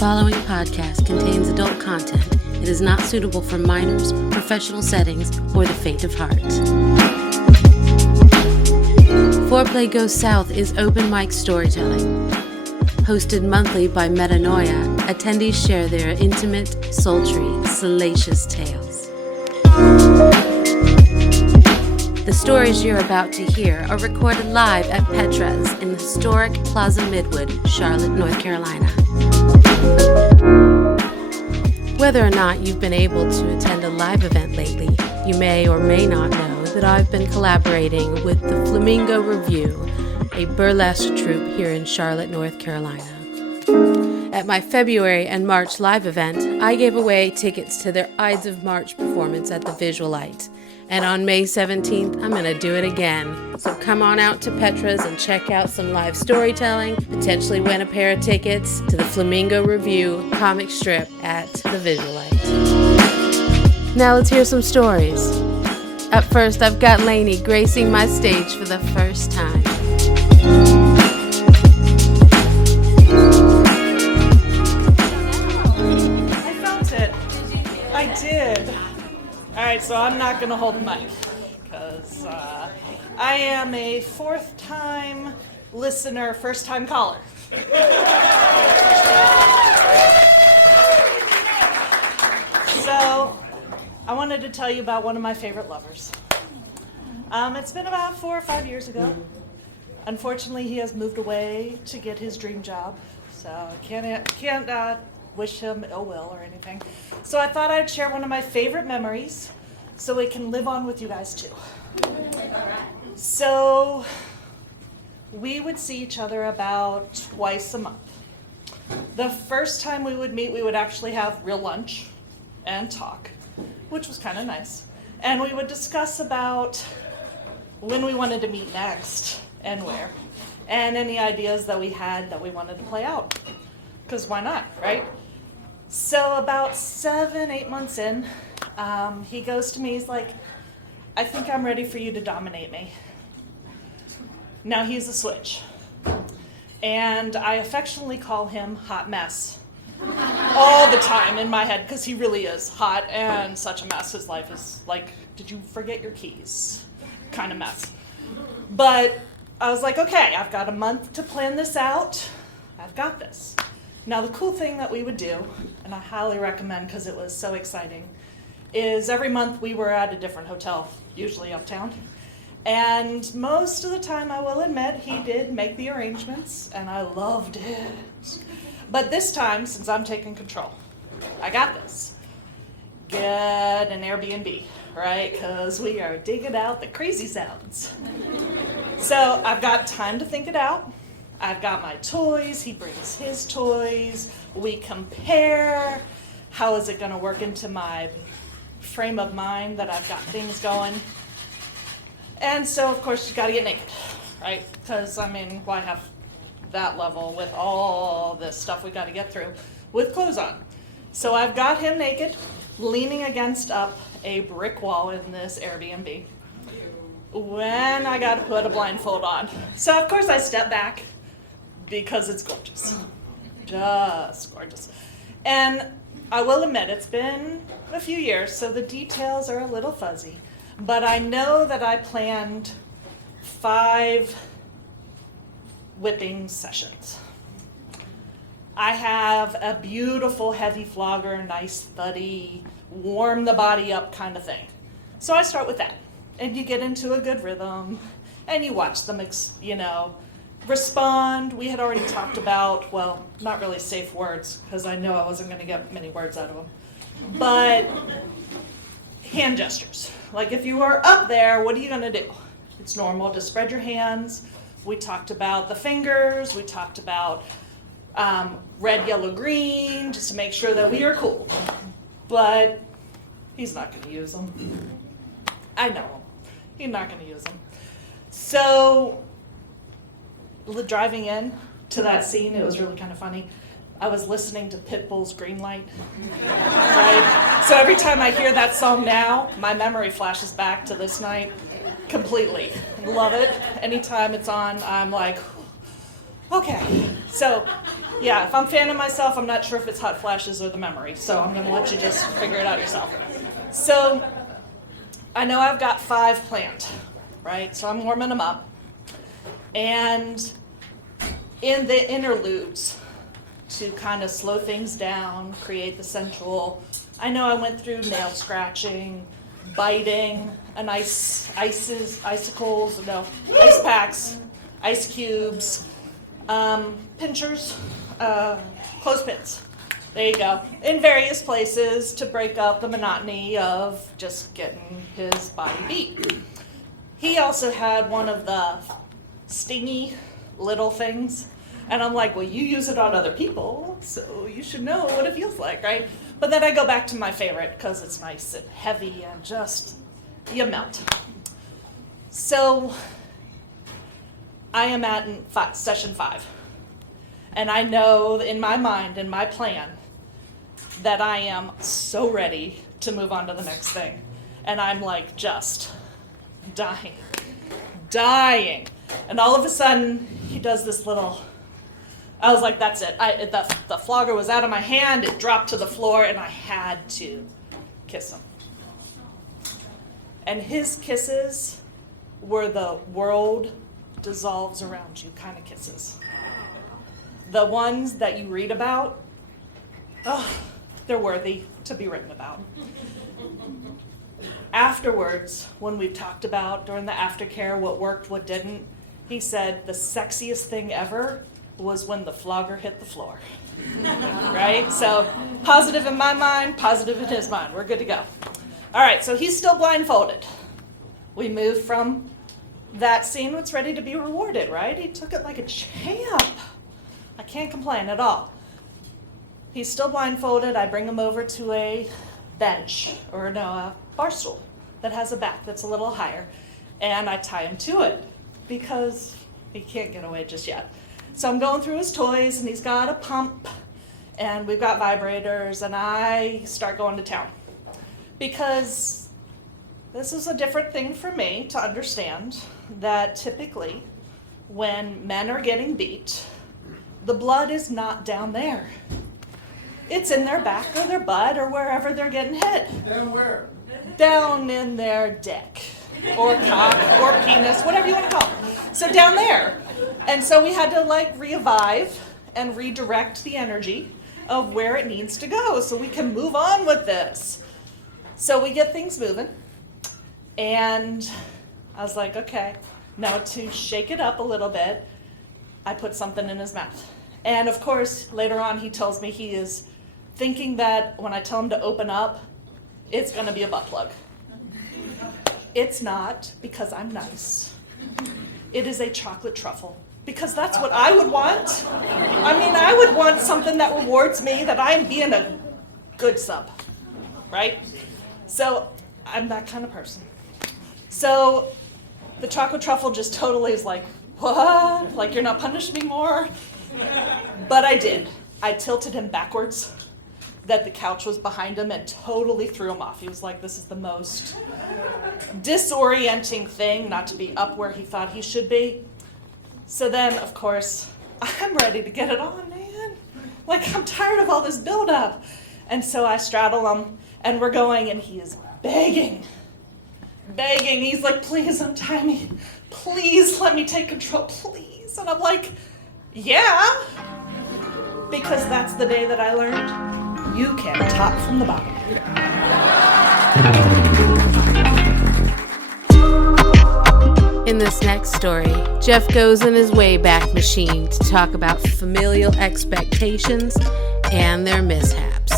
following podcast contains adult content. It is not suitable for minors, professional settings, or the faint of heart. Foreplay Goes South is open mic storytelling. Hosted monthly by Metanoia, attendees share their intimate, sultry, salacious tales. The stories you're about to hear are recorded live at Petra's in the historic Plaza Midwood, Charlotte, North Carolina. Whether or not you've been able to attend a live event lately, you may or may not know that I've been collaborating with the Flamingo Review, a burlesque troupe here in Charlotte, North Carolina. At my February and March live event, I gave away tickets to their Ides of March performance at the Visualite. And on May 17th, I'm going to do it again. So come on out to Petra's and check out some live storytelling, potentially win a pair of tickets to the Flamingo Review comic strip at the Visualite. Now let's hear some stories. Up first, I've got Laney gracing my stage for the first time. I felt it. I did. All right, so I'm not going to hold the mic because I am a fourth-time listener, first-time caller. So I wanted to tell you about one of my favorite lovers. It's been about 4 or 5 years ago. Unfortunately, he has moved away to get his dream job, so I can't wish him ill will or anything. So I thought I'd share one of my favorite memories so it can live on with you guys too. So we would see each other about twice a month. The first time we would meet, we would actually have real lunch and talk, which was kind of nice. And we would discuss about when we wanted to meet next and where, and any ideas that we had that we wanted to play out. Because why not, right? So about 7-8 months in, he goes to me, he's like, I think I'm ready for you to dominate me. Now he's a switch. And I affectionately call him Hot Mess. All the time in my head, because he really is hot and such a mess. His life is like, did you forget your keys? Kind of mess. But I was like, okay, I've got a month to plan this out. I've got this. Now, the cool thing that we would do, and I highly recommend because it was so exciting, is every month we were at a different hotel, usually uptown. And most of the time, I will admit, he did make the arrangements, and I loved it. But this time, since I'm taking control, I got this. Get an Airbnb, right? Because we are digging out the crazy sounds. So I've got time to think it out. I've got my toys, he brings his toys, we compare, how is it going to work into my frame of mind that I've got things going. And so, of course, you got to get naked, right? Because, I mean, why have that level with all this stuff we got to get through with clothes on? So I've got him naked, leaning against up a brick wall in this Airbnb when I got to put a blindfold on. So, of course, I step back. Because it's gorgeous. Just gorgeous. And I will admit, it's been a few years, so the details are a little fuzzy. But I know that I planned 5 whipping sessions. I have a beautiful heavy flogger, nice thuddy, warm the body up kind of thing. So I start with that. And you get into a good rhythm, and you watch them, respond. We had already talked about, well, not really safe words, because I know I wasn't going to get many words out of them, but hand gestures. Like if you are up there, what are you going to do? It's normal to spread your hands. We talked about the fingers. We talked about red, yellow, green, just to make sure that we are cool. But he's not going to use them. I know him. He's not going to use them. So driving in to that scene, it was really kind of funny. I was listening to Pitbull's Green Light, right? So every time I hear that song now, my memory flashes back to this night completely. Love it. Anytime it's on, I'm like, Okay, so yeah, if I'm fanning myself, I'm not sure if it's hot flashes or the memory, so I'm gonna let you just figure it out yourself. So I know I've got 5 planned, right? So I'm warming them up. And in the interludes, to kind of slow things down, create the sensual, I know I went through nail scratching, biting, and ice packs, ice cubes, pinchers, clothespins. There you go. In various places to break up the monotony of just getting his body beat. He also had one of the stingy little things. And I'm like, well, you use it on other people, so you should know what it feels like, right? But then I go back to my favorite because it's nice and heavy and just, you melt. So I am at session 5. And I know in my mind, in my plan, that I am so ready to move on to the next thing. And I'm like just dying. And all of a sudden, he does this little, I was like, that's it. The flogger was out of my hand, it dropped to the floor, and I had to kiss him. And his kisses were the world dissolves around you kind of kisses. The ones that you read about, they're worthy to be written about. Afterwards, when we talked about during the aftercare what worked, what didn't, he said the sexiest thing ever was when the flogger hit the floor. Right? So positive in my mind, positive in his mind. We're good to go. All right, so he's still blindfolded. We move from that scene what's ready to be rewarded, right? He took it like a champ. I can't complain at all. He's still blindfolded. I bring him over to a bench, or no, a bar stool that has a back that's a little higher, and I tie him to it because he can't get away just yet. So I'm going through his toys, and he's got a pump, and we've got vibrators, and I start going to town because this is a different thing for me to understand that typically when men are getting beat, the blood is not down there. It's in their back or their butt or wherever they're getting hit. Down where? Down in their dick or cock or penis, whatever you want to call it. So down there. And so we had to like revive and redirect the energy of where it needs to go so we can move on with this. So we get things moving. And I was like, okay, now to shake it up a little bit, I put something in his mouth. And of course, later on he tells me he is thinking that when I tell him to open up, it's gonna be a butt plug. It's not, because I'm nice. It is a chocolate truffle, because that's what I would want. I mean, I would want something that rewards me that I'm being a good sub, right? So I'm that kind of person. So the chocolate truffle just totally is like, what? Like, you're not punishing me more? But I did. I tilted him backwards, that the couch was behind him, and totally threw him off. He was like, this is the most disorienting thing, not to be up where he thought he should be. So then, of course, I'm ready to get it on, man. Like, I'm tired of all this buildup. And so I straddle him, and we're going, and he is begging. He's like, please untie me. Please let me take control, please. And I'm like, yeah. Because that's the day that I learned you can top from the bottom. In this next story, Jeff goes in his Wayback Machine to talk about familial expectations and their mishaps.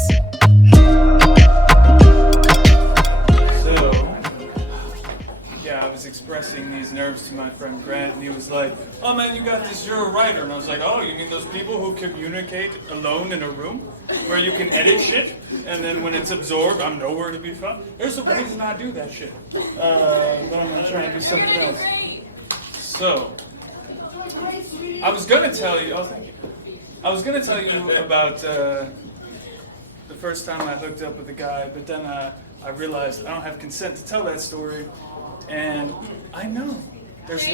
I was expressing these nerves to my friend Grant, and he was like, oh man, you got this, you're a writer. And I was like, oh, you mean those people who communicate alone in a room where you can edit shit, and then when it's absorbed, I'm nowhere to be found? There's a reason I do that shit. But I'm going to try and do something else. So, I was going to tell you, thank you. I was going to tell you about the first time I hooked up with a guy, but then I realized I don't have consent to tell that story. And I know there's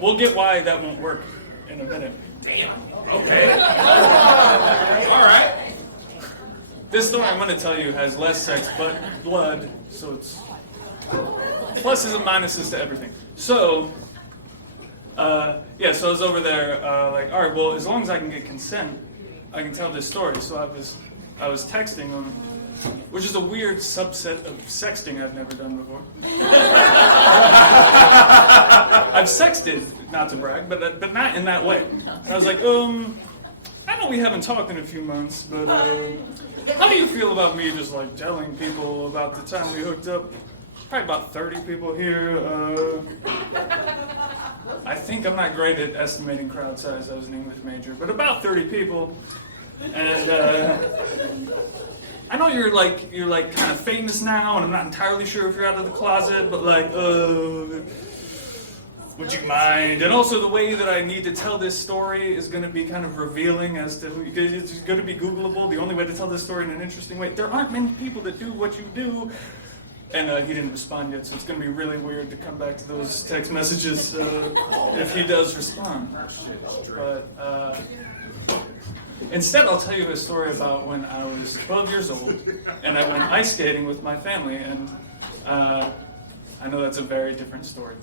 We'll get why that won't work in a minute. Damn. Okay. All right. This story I'm going to tell you has less sex but blood, so it's pluses and minuses to everything. So, so I was over there, like, all right, well, as long as I can get consent, I can tell this story. So I was texting him, which is a weird subset of sexting I've never done before. I've sexted, not to brag, but not in that way. And I was like, I know we haven't talked in a few months, but how do you feel about me just like telling people about the time we hooked up? Probably about 30 people here. I think I'm not great at estimating crowd size. I was an English major, but about 30 people. And I know you're like kind of famous now, and I'm not entirely sure if you're out of the closet, but like, would you mind? And also the way that I need to tell this story is going to be kind of revealing as to who, because it's going to be Googleable. The only way to tell this story in an interesting way. There aren't many people that do what you do. And he didn't respond yet, so it's going to be really weird to come back to those text messages if he does respond. But instead, I'll tell you a story about when I was 12 years old, and I went ice skating with my family, and I know that's a very different story.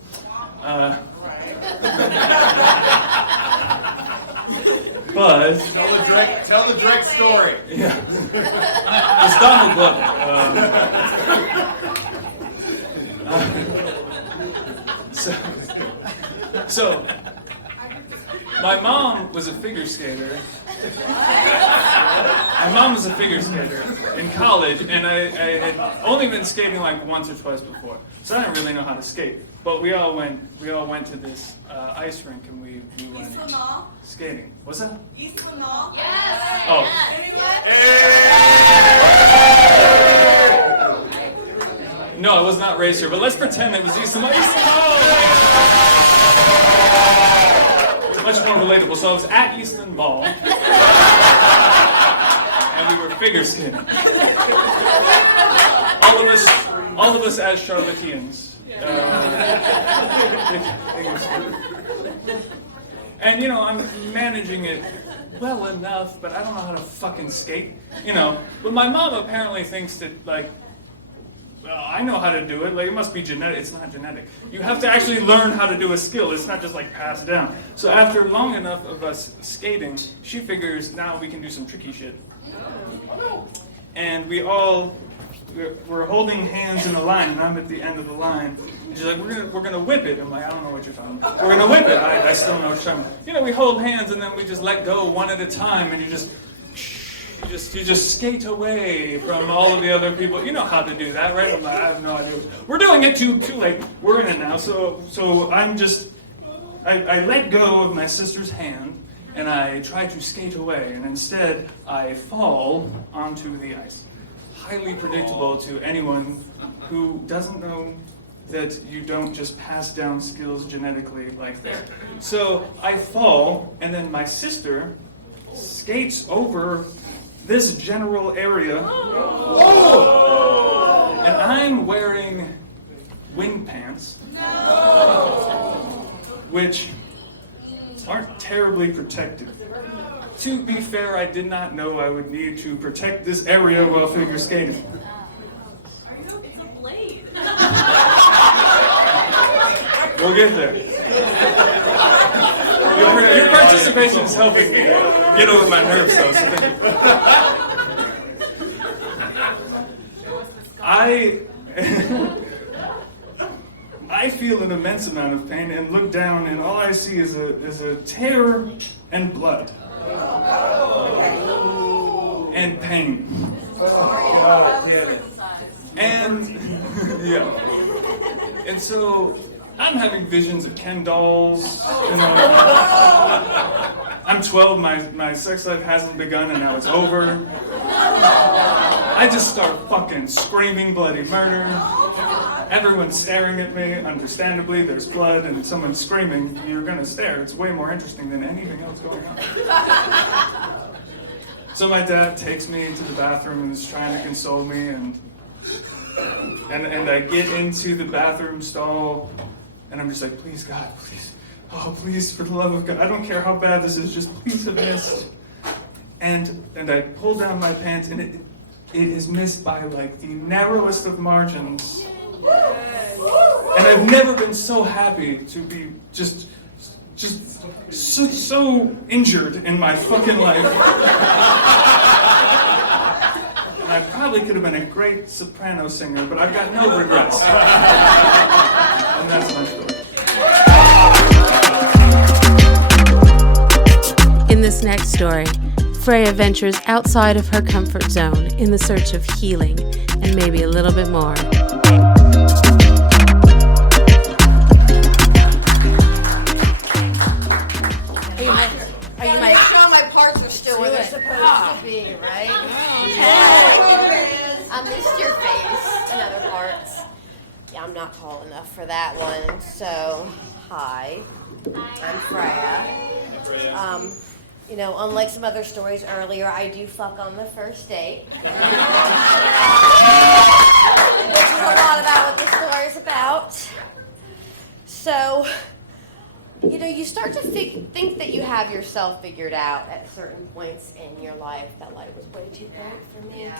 But Tell the Drake story. Yeah, it's Donald Glover. So, my mom was a figure skater. My mom was a figure skater in college, and I had only been skating like once or twice before, so I didn't really know how to skate. But we all went to this ice rink, and we went skating. What's that? Eastwood Mall? Yes. Oh. No, it was not Racer, but let's pretend it was Eastwood Mall. Eastwood Mall! Much more relatable. So I was at Eastwood Mall, and we were figure skating. All of us as Charlotteans. And you know, I'm managing it well enough, but I don't know how to fucking skate. You know, but my mom apparently thinks that like, well, I know how to do it. Like, it must be genetic. It's not genetic. You have to actually learn how to do a skill. It's not just like passed down. So after long enough of us skating, she figures now we can do some tricky shit. And we're holding hands in a line, and I'm at the end of the line. And she's like, we're gonna whip it. I'm like, I don't know what you're talking about. We're gonna whip it. I still don't know what you're talking about. You know, we hold hands, and then we just let go one at a time, and you just skate away from all of the other people. You know how to do that, right? I'm like, I have no idea. We're doing it too late. We're in it now. So I'm just, I let go of my sister's hand, and I try to skate away, and instead I fall onto the ice. Highly predictable to anyone who doesn't know that you don't just pass down skills genetically like that. So I fall, and then my sister skates over this general area. Oh! And I'm wearing wind pants, which aren't terribly protective. To be fair, I did not know I would need to protect this area while figure skating. It's a blade. We'll get there. Your participation is helping me get over my nerves, though, so thank you. I feel an immense amount of pain and look down, and all I see is a tear and blood. And pain. And yeah. And so I'm having visions of Ken dolls. You know, I'm 12, my sex life hasn't begun, and now it's over. I just start fucking screaming bloody murder. Everyone's staring at me, understandably. There's blood and someone's screaming. You're gonna stare. It's way more interesting than anything else going on. So my dad takes me into the bathroom and is trying to console me, and I get into the bathroom stall, And I'm just like, please, God, please. Oh, please, for the love of God. I don't care how bad this is, just please have missed. And I pull down my pants, and it is missed by like the narrowest of margins. And I've never been so happy to be just so injured in my fucking life. And I probably could have been a great soprano singer, but I've got no regrets. And that's my story. In this next story, Freya ventures outside of her comfort zone in the search of healing and maybe a little bit more. Are you make sure my parts are still where they're supposed to be, right? I missed your face and other parts. Yeah, I'm not tall enough for that one. So, hi. I'm Freya. You know, unlike some other stories earlier, I do fuck on the first date. Which is a lot about what the story is about. So, you know, you start to think that you have yourself figured out at certain points in your life. That light was way too bright for me.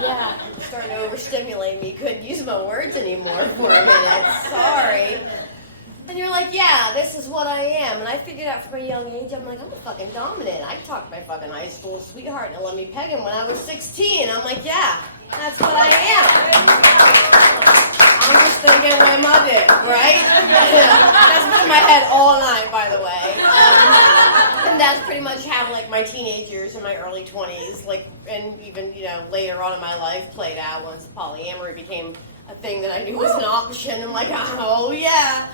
Yeah, it's starting to overstimulate me. Couldn't use my words anymore for a minute. Sorry. And you're like, yeah, this is what I am. And I figured out from a young age, I'm like, I'm a fucking dominant. I talked to my fucking high school sweetheart and let me peg him when I was 16. I'm like, yeah, that's what I am. I'm just thinking with my dick, right? That's been in my head all night, by the way. And that's pretty much how, like, my teenage years and my early 20s, like, and even, you know, later on in my life played out once polyamory became a thing that I knew was an option. I'm like, oh, yeah.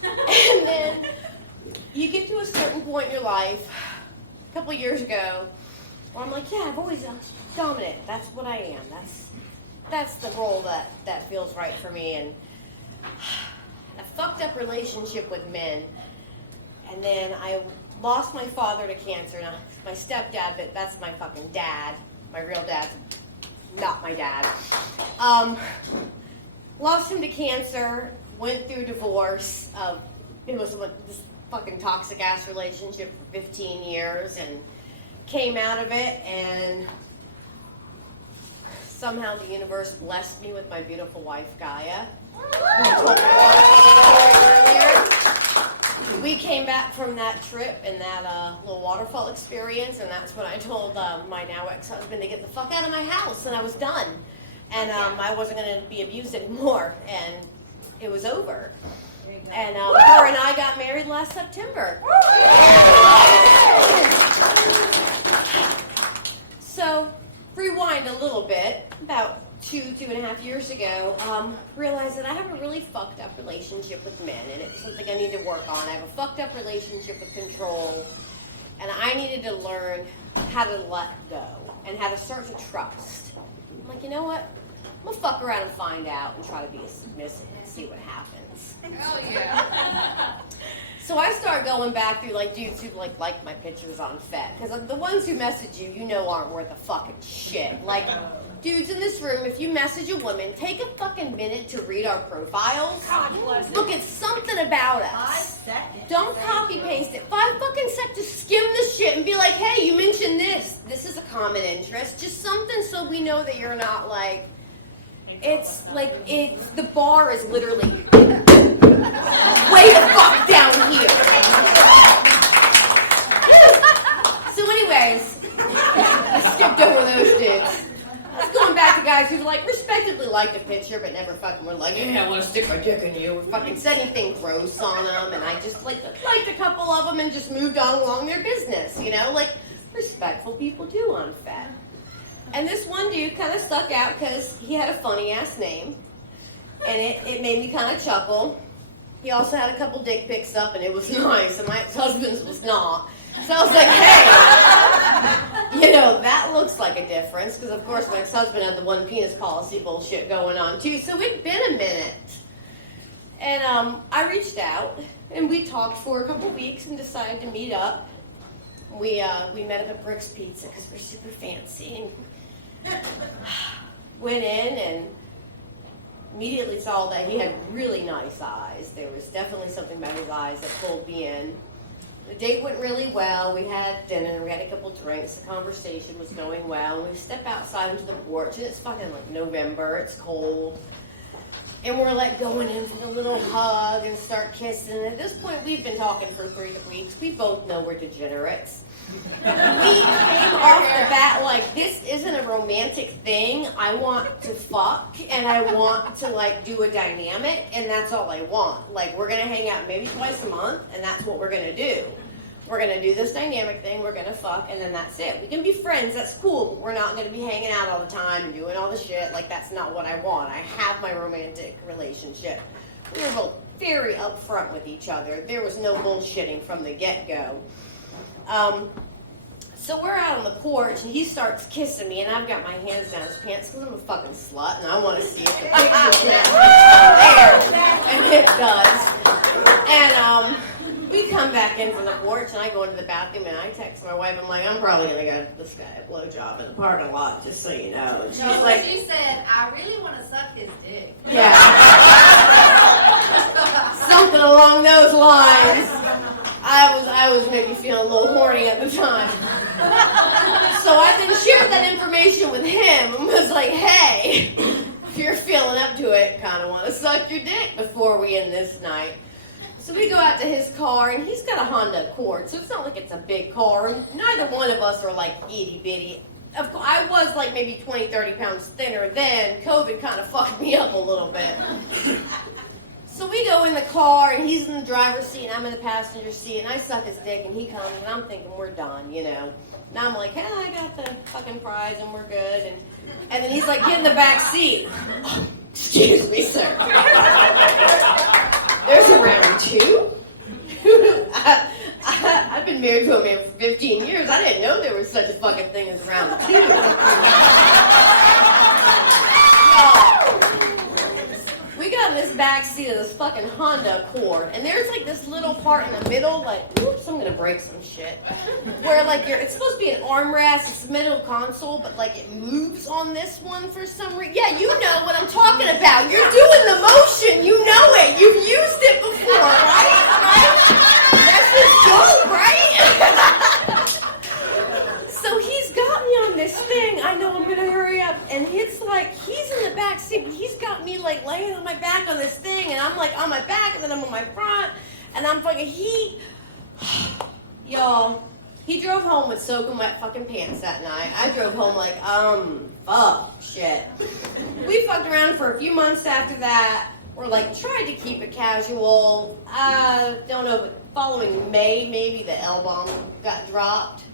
And then you get to a certain point in your life, a couple of years ago, where I'm like, yeah, I've always dominant. That's what I am. That's the role that feels right for me. And a fucked up relationship with men. And then I lost my father to cancer. Now, my stepdad, but that's my fucking dad. My real dad's not my dad. Lost him to cancer. Went through divorce. It was this fucking toxic ass relationship for 15 years, and came out of it, and somehow the universe blessed me with my beautiful wife Gaia. We came back from that trip and that little waterfall experience, and that's when I told my now ex-husband to get the fuck out of my house, and I was done, and I wasn't going to be abused anymore, and it was over. And her and I got married last September. So, rewind a little bit, about 2.5 years ago, realized that I have a really fucked up relationship with men, and it's something I need to work on. I have a fucked up relationship with control, and I needed to learn how to let go, and how to start to trust. I'm like, you know what? I'm gonna fuck around and find out and try to be submissive and see what happens. Hell yeah. So I started going back through like dudes who like my pictures on Fet, because the ones who message you, you know, aren't worth a fucking shit. Like, dudes in this room, if you message a woman, take a fucking minute to read our profiles. Look at something about us. 5 seconds. Don't copy paste it. 5 fucking seconds. Just skim this shit and be like, hey, you mentioned this. This is a common interest. Just something so we know that you're not like. It's like the bar is literally way the fuck down here. So anyways, I skipped over those dudes. I was going back to guys who like respectively liked the picture but never fucking were like, yeah, I want to stick my dick in you, or fucking said anything gross on them, and I just liked a couple of them and just moved on along their business, you know, like respectful people do on Fet. And this one dude kind of stuck out because he had a funny-ass name, and it made me kind of chuckle. He also had a couple dick pics up, and it was nice, and my ex-husband's was not. So I was like, hey, you know, that looks like a difference, because, of course, my ex-husband had the one penis policy bullshit going on, too, so it'd been a minute. And I reached out, and we talked for a couple weeks and decided to meet up. We met up at Brick's Pizza, because we're super fancy, and went in, and immediately saw that he had really nice eyes. There was definitely something about his eyes that pulled me in. The date went really well. We had dinner, we had a couple drinks, the conversation was going well. We step outside into the porch, and it's fucking like November, it's cold. And we're like going in for a little hug and start kissing. At this point, we've been talking for 3 weeks. We both know we're degenerates. We came off the bat like, this isn't a romantic thing. I want to fuck, and I want to like do a dynamic, and that's all I want. Like, we're gonna hang out maybe twice a month, and that's what we're gonna do. We're gonna do this dynamic thing, we're gonna fuck, and then that's it. We can be friends, that's cool, but we're not gonna be hanging out all the time and doing all the shit. Like, that's not what I want. I have my romantic relationship. We were both very upfront with each other. There was no bullshitting from the get-go. So we're out on the porch, and he starts kissing me, and I've got my hands down his pants because I'm a fucking slut, and I want to see if the picture matches there. And it does. And we come back in from the porch, and I go into the bathroom, and I text my wife. I'm like, I'm probably going to get this guy a blowjob in the parking lot, just so you know. And she's like, she said, I really want to suck his dick. yeah. Something along those lines. I was maybe feeling a little horny at the time. So I then shared that information with him and was like, hey, if you're feeling up to it, kind of want to suck your dick before we end this night. So we go out to his car, and he's got a Honda Accord, so it's not like it's a big car. Neither one of us are like itty bitty. Of course, I was like maybe 20, 30 pounds thinner then. COVID kind of fucked me up a little bit. So we go in the car, and he's in the driver's seat, and I'm in the passenger seat, and I suck his dick, and he comes, and I'm thinking we're done, you know. And I'm like, hey, I got the fucking prize, and we're good. And then he's like, get in the back seat. Oh, excuse me, sir. There's a round two? I've been married to a man for 15 years. I didn't know there was such a fucking thing as round two. We got in this back seat of this fucking Honda Accord, and there's like this little part in the middle, like, oops, I'm gonna break some shit, where like it's supposed to be an armrest, it's the middle console, but like it moves on this one for some reason. Yeah, you know what I'm talking about. You're doing the motion, you know it. You've used it before, right? That's his joke, right? So he's got me on this thing. I know I'm gonna hurry up, and it's like he's in the back seat, but he's got me like laying on my back on this thing, and I'm like on my back, and then I'm on my front, and I'm fucking y'all. He drove home with soaking wet fucking pants that night. I drove home like fuck shit. We fucked around for a few months after that. We're like tried to keep it casual. Don't know, but following May, maybe the L-bomb got dropped.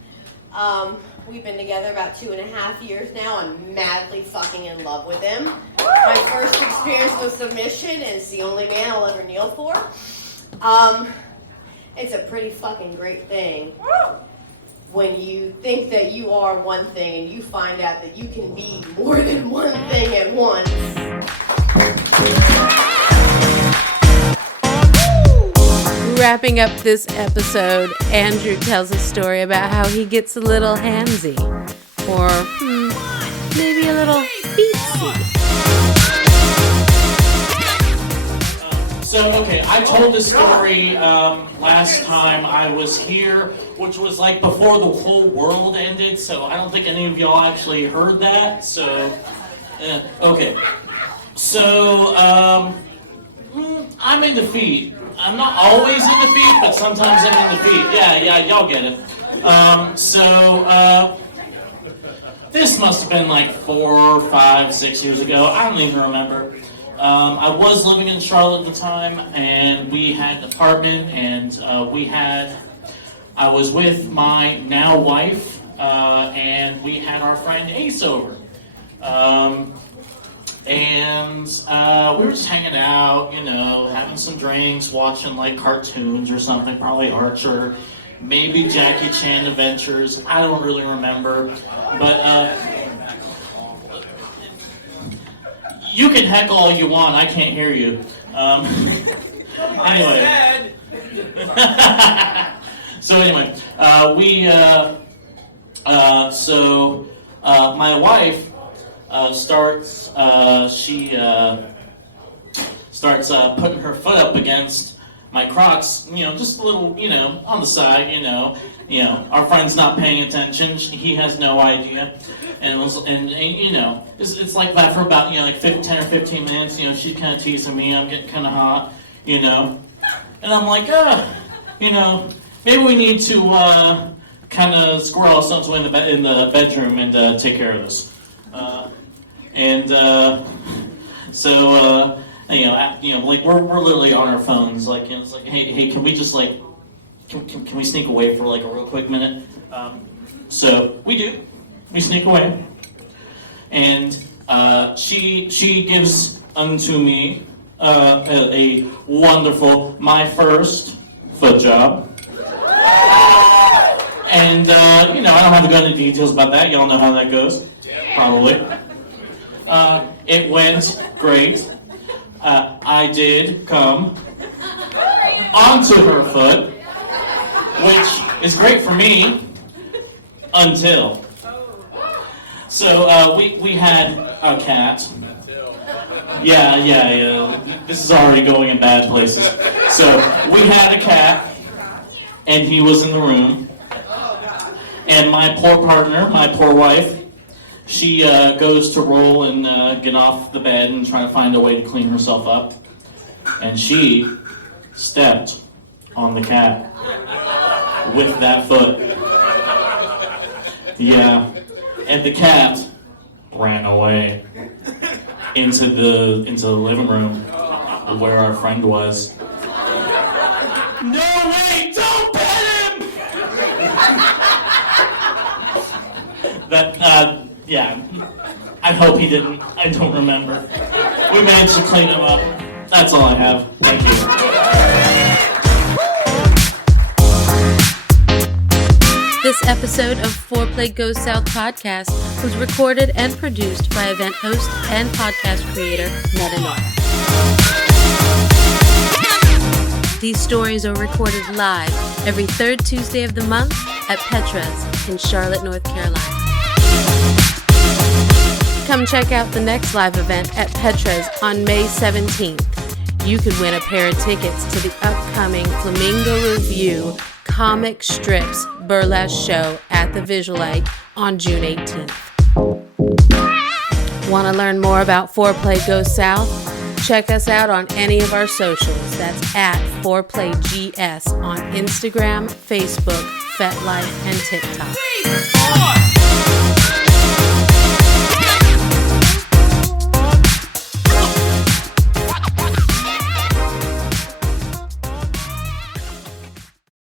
We've been together about 2.5 years now. I'm madly fucking in love with him. My first experience with submission, and it's the only man I'll ever kneel for. It's a pretty fucking great thing when you think that you are one thing and you find out that you can be more than one thing at once. Wrapping up this episode, Andrew tells a story about how he gets a little handsy, or maybe a little feetsy. So, okay, I told this story last time I was here, which was like before the whole world ended, so I don't think any of y'all actually heard that, so, okay. So, I'm in the feed. I'm not always in the feed, but sometimes I'm in the feed. Yeah, y'all get it. This must have been like 4, 5, 6 years ago. I don't even remember. I was living in Charlotte at the time, and we had an apartment, and I was with my now wife, and we had our friend Ace over. And we were just hanging out, you know, having some drinks, watching like cartoons or something, probably Archer, maybe Jackie Chan Adventures, I don't really remember, but you can heckle all you want, I can't hear you. Anyway. So anyway, my wife starts, starts putting her foot up against my Crocs, just a little, on the side, our friend's not paying attention. He has no idea. And it's like that for about, 10 or 15 minutes. She's kind of teasing me. I'm getting kind of hot, And I'm like, maybe we need to kind of squirrel something in the bedroom and take care of this. We're literally on our phones, it's like, hey, can we just can we sneak away for a real quick minute? So we do. We sneak away, and she gives unto me a wonderful, my first foot job. And I don't have to go into details about that. Y'all know how that goes, probably. It went great. I did come onto her foot, which is great for me until. So we had a cat. Yeah. This is already going in bad places. So we had a cat, and he was in the room. And my poor partner, my poor wife, she goes to roll and get off the bed and try to find a way to clean herself up. And she stepped on the cat with that foot. Yeah. And the cat ran away into the living room where our friend was. No, wait! Don't pet him! Yeah. I hope he didn't. I don't remember. We managed to clean him up. That's all I have. Thank you. This episode of Foreplay Goes South podcast was recorded and produced by event host and podcast creator Metanoia. These stories are recorded live every third Tuesday of the month at Petra's in Charlotte, North Carolina. Come check out the next live event at Petra's on May 17th. You could win a pair of tickets to the upcoming Flamingo Review Comic Strips Burlesque show at the Visualite on June 18th. Want to learn more about Foreplay Goes South? Check us out on any of our socials. That's at ForePlayGS on Instagram, Facebook, FetLife, and TikTok.